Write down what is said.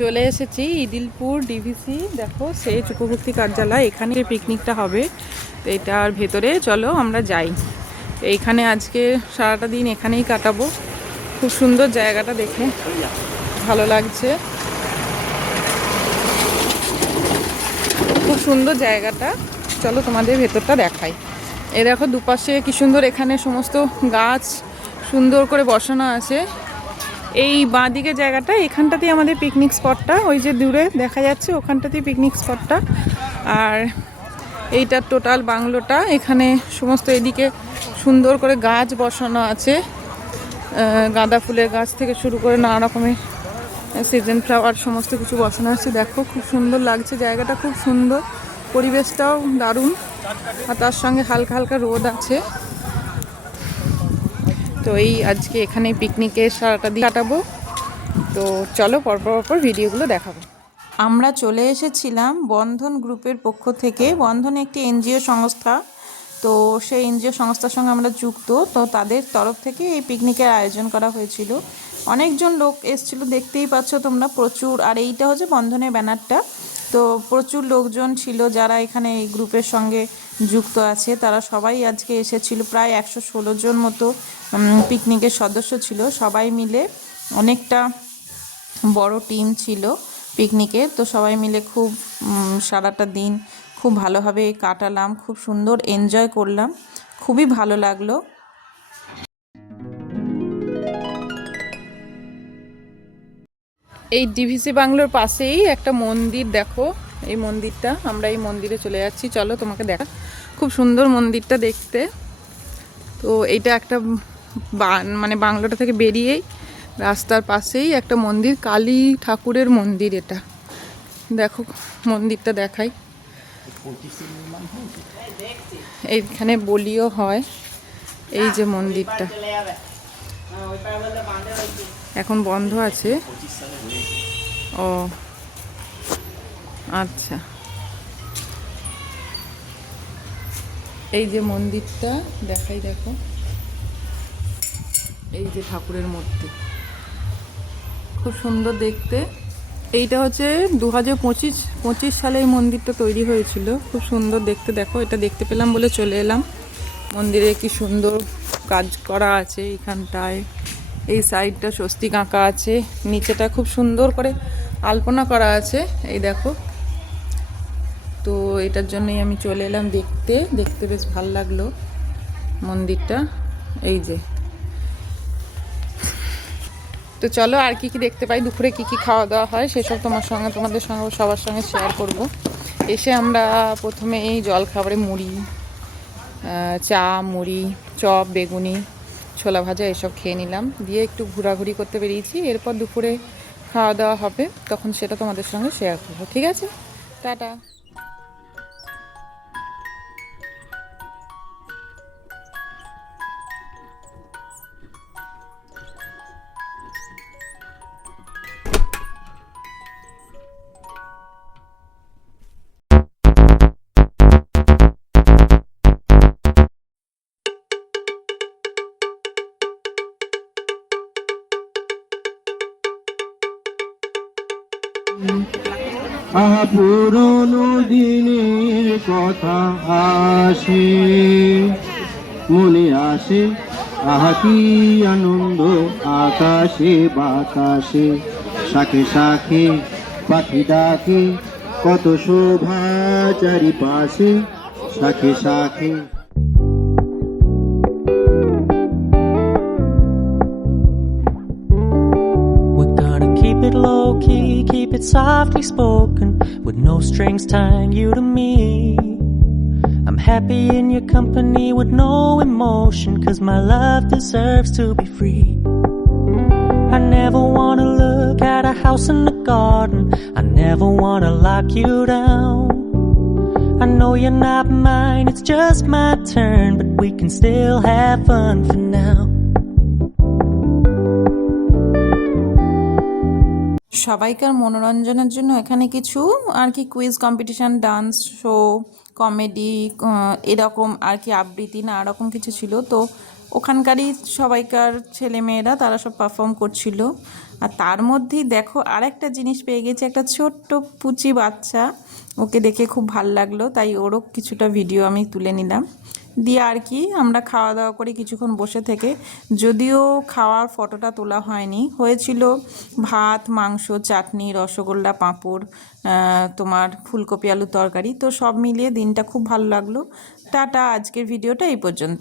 চলে এসেছি ইদিলপুর ডিভিসি, দেখো সেচ উপভোক্তি কার্যালয়, এখানে পিকনিকটা হবে। তো এটার ভেতরে চলো আমরা যাই। তো এইখানে আজকে সারাটা দিন এখানেই কাটাবো। খুব সুন্দর জায়গাটা, দেখে ভালো লাগছে, খুব সুন্দর জায়গাটা। চলো তোমাদের ভেতরটা দেখাই। এ দেখো দুপাশে কি সুন্দর, এখানে সমস্ত গাছ সুন্দর করে বসানো আছে। এই বাঁদিকে জায়গাটা, এখানটাতেই আমাদের পিকনিক স্পটটা, ওই যে দূরে দেখা যাচ্ছে ওখানটাতেই পিকনিক স্পটটা। আর এইটা টোটাল বাংলোটা, এখানে সমস্ত এদিকে সুন্দর করে গাছ বসানো আছে, গাঁদা ফুলের গাছ থেকে শুরু করে নানা রকমের সিজন ফ্লাওয়ার সমস্ত কিছু বসানো আছে। দেখো খুব সুন্দর লাগছে জায়গাটা, খুব সুন্দর, পরিবেশটাও দারুণ, আর তার সঙ্গে হালকা হালকা রোদ আছে। তো এই আজকে এখানে পিকনিকে সারাটা দিন কাটাবো। তো চলো পরপর ভিডিওগুলো দেখাবো। আমরা চলে এসেছিলাম বন্ধন গ্রুপের পক্ষ থেকে। বন্ধন একটি এনজিও সংস্থা, তো সেই এনজিও সংস্থার সঙ্গে আমরা যুক্ত। তো তাদের তরফ থেকে এই পিকনিকের আয়োজন করা হয়েছিল। অনেকজন লোক এসেছিলো, দেখতেই পাচ্ছ তোমরা, প্রচুর। আর এইটা হচ্ছে বন্ধনের ব্যানারটা। তো প্রচুর লোকজন ছিল যারা এখানে এই গ্রুপের সঙ্গে যুক্ত আছে, তারা সবাই আজকে এসেছিল। প্রায় 116 জন মতো পিকনিকের সদস্য ছিল। সবাই মিলে অনেকটা বড় টিম ছিল পিকনিকে। তো সবাই মিলে খুব সারাটা দিন খুব ভালোভাবে কাটালাম, খুব সুন্দর এনজয় করলাম, খুবই ভালো লাগলো। এই ডিভিসি বাংলোর পাশেই একটা মন্দির, দেখো এই মন্দিরটা, আমরা এই মন্দিরে চলে যাচ্ছি। চলো তোমাকে দেখা, খুব সুন্দর মন্দিরটা দেখতে। তো এইটা একটা মানে বাংলোটা থেকে বেরিয়েই রাস্তার পাশেই একটা মন্দির, কালী ঠাকুরের মন্দির। এটা দেখো মন্দিরটা দেখাই, এইখানে বলিও হয়। এই যে মন্দিরটা এখন বন্ধ আছে। ও আচ্ছা, এই যে মন্দিরটা দেখাই, দেখো এই যে ঠাকুরের মূর্তি, খুব সুন্দর দেখতে। এইটা হচ্ছে 2025 সালে এই মন্দিরটা তৈরি হয়েছিল, খুব সুন্দর দেখতে। দেখো এটা দেখতে পেলাম বলে চলে এলাম। মন্দিরে কি সুন্দর কাজ করা আছে এইখানটায়, এই সাইডটা স্বস্তিক আঁকা আছে, নিচেটা খুব সুন্দর করে আলপনা করা আছে, এই দেখো। তো এটার জন্যই আমি চলে এলাম দেখতে দেখতে, বেশ ভাল লাগলো মন্দিরটা। এই যে, তো চলো আর কি কি দেখতে পাই, দুপুরে কি কি খাওয়া দাওয়া হয় সেসব তোমাদের সঙ্গে সবার সঙ্গে শেয়ার করব। এসে আমরা প্রথমে এই জল খাবারে মুড়ি, চা, মুড়ি, চপ, বেগুনি, ছোলা ভাজা এসব খেয়ে নিলাম, দিয়ে একটু ঘোরাঘুরি করতে বেরিয়েছি। এরপর দুপুরে খাওয়া দাওয়া হবে, তখন সেটা তোমাদের সঙ্গে শেয়ার করবো। ঠিক আছে, টাটা। আহা পুরনো দিনের কথা আসে, মনে আসে, আহা কি আনন্দ আকাশে বাতাসে, শাখে শাখে পাখি ডাকে, কত শোভা চারিপাশে, শাখে শাখে। Keep it low key, keep it softly spoken, with no strings tying you to me. I'm happy in your company with no emotion, 'cause my love deserves to be free. I never wanna look at a house in the garden, I never wanna lock you down. I know you're not mine, it's just my turn, but we can still have fun for now. সবাইকার মনোরঞ্জনের জন্য এখানে কিছু আর কি quiz competition, dance show, comedy, এরকম আর কি আবৃত্তি না এরকম কিছু ছিল। তো ওখানকারই সবাইকার ছেলেমেয়েরা তারা সব পারফর্ম করছিল। আর তার মধ্যেই দেখো আরেকটা জিনিস পেয়ে গেছে, একটা ছোট্ট পুচি বাচ্চা, ওকে দেখে খুব ভাল লাগলো, তাই ওরও কিছুটা ভিডিও আমি তুলে নিলাম। দিয়ে আর কি আমরা খাওয়া দাওয়া করে কিছুক্ষণ বসে থেকে, যদিও খাওয়ার ফটোটা তোলা হয়নি, হয়েছিল ভাত, মাংস, চাটনি, রসগোল্লা, পাঁপড়, তোমার ফুলকপি আলুর তরকারি। তো সব মিলিয়ে দিনটা খুব ভালো লাগলো। টাটা, আজকের ভিডিওটা এই পর্যন্ত।